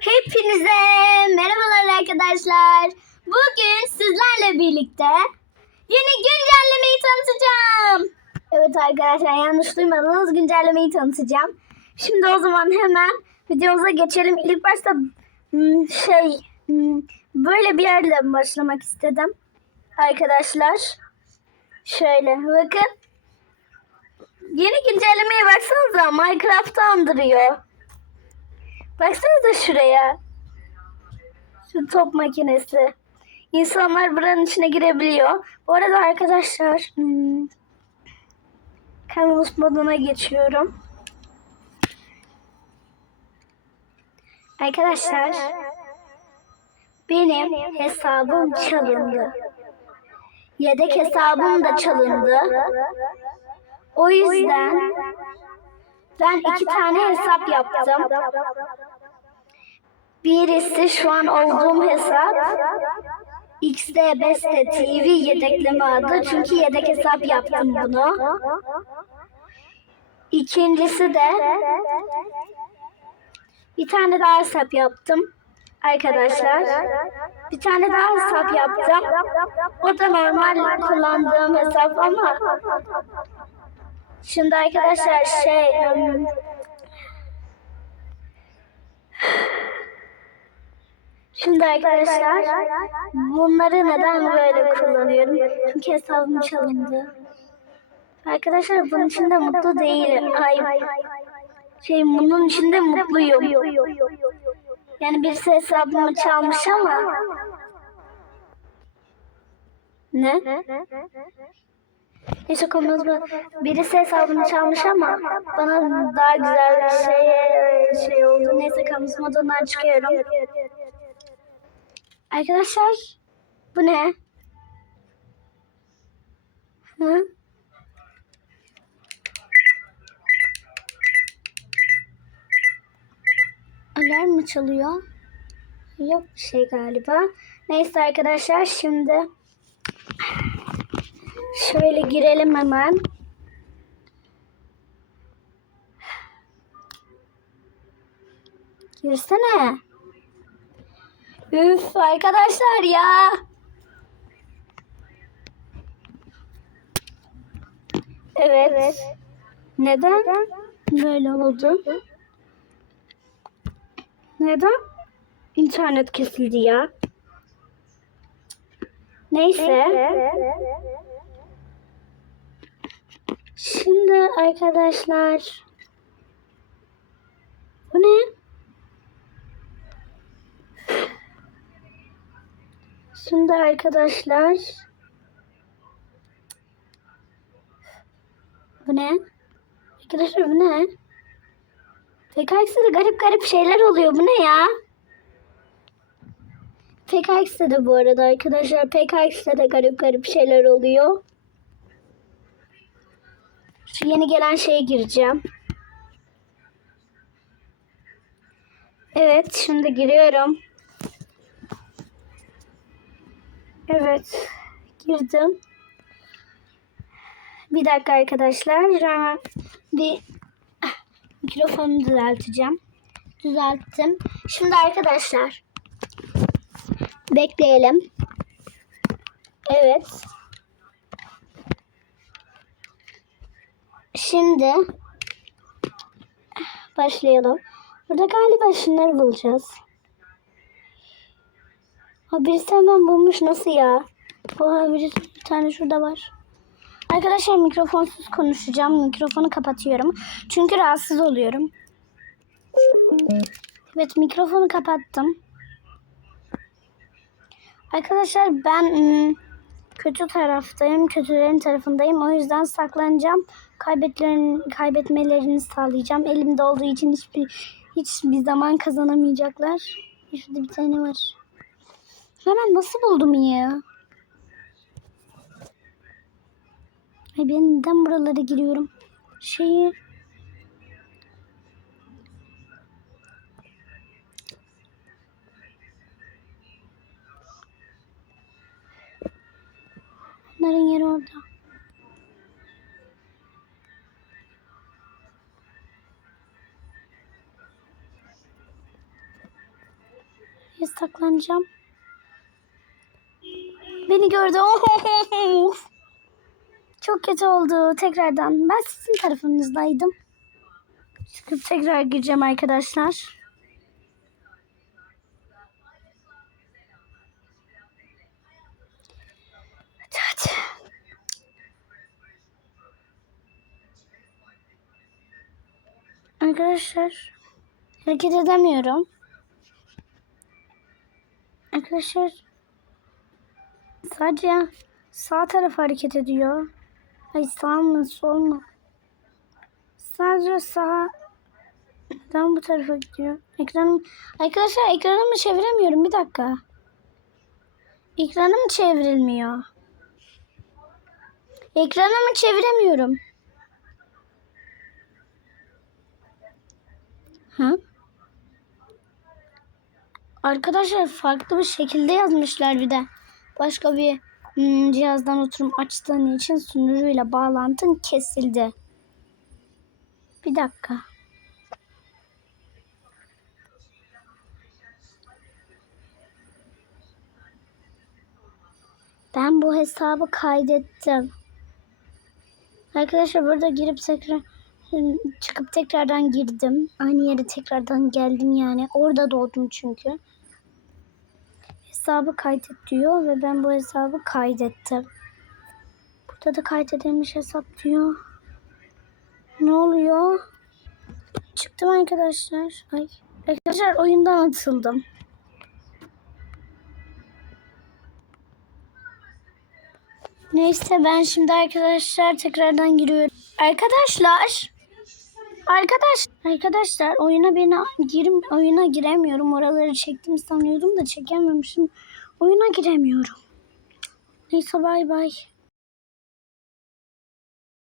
Hepinize merhabalar arkadaşlar. Bugün sizlerle birlikte yeni güncellemeyi tanıtacağım. Evet arkadaşlar yanlış duymadınız güncellemeyi tanıtacağım. Şimdi o zaman hemen videomuza geçelim. İlk başta hmm, şey hmm, böyle bir yerle başlamak istedim. Arkadaşlar şöyle bakın. Yeni güncellemeye baksanıza Minecraft'ı andırıyor. Baksanıza şuraya. Şu top makinesi. İnsanlar buranın içine girebiliyor. Bu arada arkadaşlar hmm, Canvas moduna geçiyorum. Arkadaşlar benim hesabım çalındı. Yedek hesabım da çalındı. O yüzden ben iki tane hesap yaptım. Birisi şu an olduğum hesap. XD Beste TV yedekleme adı. Çünkü yedek hesap yaptım bunu. İkincisi de bir tane daha hesap yaptım. Arkadaşlar. Bir tane daha hesap yaptım. O da normal kullandığım hesap ama Şimdi arkadaşlar şey Şimdi arkadaşlar bunları neden böyle kullanıyorum? Çünkü hesabım çalındı. Arkadaşlar bunun içinde mutlu değilim. Ay, şey bunun içinde mutluyum. Yani birisi hesabımı çalmış ama ne? Konumuz bu. Birisi hesabını çalmış ama bana daha güzel bir şey, şey oldu. Neyse kamus modundan çıkıyorum. Arkadaşlar bu ne? Hı? Alarm mı çalıyor? Yok bir şey galiba. Neyse arkadaşlar şimdi Şöyle girelim hemen. Girsene. Üf arkadaşlar ya. Evet. Neden böyle oldu? Neden? İnternet kesildi ya. Neyse. Şimdi arkadaşlar bu ne? Şimdi arkadaşlar bu ne? Arkadaşlar bu ne? De garip garip şeyler oluyor. Bu ne ya? PKX'de de bu arada arkadaşlar PKX'de de garip garip şeyler oluyor. Şu yeni gelen şeye gireceğim. Evet, şimdi giriyorum. Evet, girdim. Bir dakika arkadaşlar. Hemen bir ah, mikrofonu düzelteceğim. Düzelttim. Şimdi arkadaşlar bekleyelim. Evet. Şimdi başlayalım. Burada galiba şunları bulacağız. Ha birisi hemen bulmuş nasıl ya? Oha birisi bir tane şurada var. Arkadaşlar mikrofonsuz konuşacağım. Mikrofonu kapatıyorum. Çünkü rahatsız oluyorum. Evet mikrofonu kapattım. Arkadaşlar ben ım, kötü taraftayım. Kötülerin tarafındayım. O yüzden saklanacağım. Kaybetmelerini sağlayacağım. Elimde olduğu için hiçbir hiçbir zaman kazanamayacaklar. Şurada bir tane var. Hemen nasıl buldum ya? Ay ben neden buralara giriyorum? Şeyi Onların yeri orada. Şuraya saklanacağım. Beni gördü. Çok kötü oldu tekrardan. Ben sizin tarafınızdaydım. Çıkıp tekrar gireceğim arkadaşlar. Arkadaşlar hareket edemiyorum. Arkadaşlar sadece sağ taraf hareket ediyor. Ay sağ mı sol mu? Sadece sağ Tam bu tarafa gidiyor. Ekranım arkadaşlar ekranımı çeviremiyorum bir dakika. Ekranım çevrilmiyor. Ekranımı çeviremiyorum. Hı? Arkadaşlar farklı bir şekilde yazmışlar bir de. Başka bir hmm, cihazdan oturum açtığın için sunucuyla bağlantın kesildi. Bir dakika. Ben bu hesabı kaydettim. Arkadaşlar burada girip tekrar çıkıp tekrardan girdim. Aynı yere tekrardan geldim yani. Orada doğdum çünkü. Hesabı kaydet diyor ve ben bu hesabı kaydettim. Burada da kaydedilmiş hesap diyor. Ne oluyor? Çıktım arkadaşlar. Ay. Arkadaşlar oyundan atıldım. Neyse ben şimdi arkadaşlar tekrardan giriyorum. Arkadaşlar. Arkadaş arkadaşlar oyuna beni girim oyuna giremiyorum. Oraları çektim sanıyordum da çekememişim. Oyuna giremiyorum. Neyse bay bay.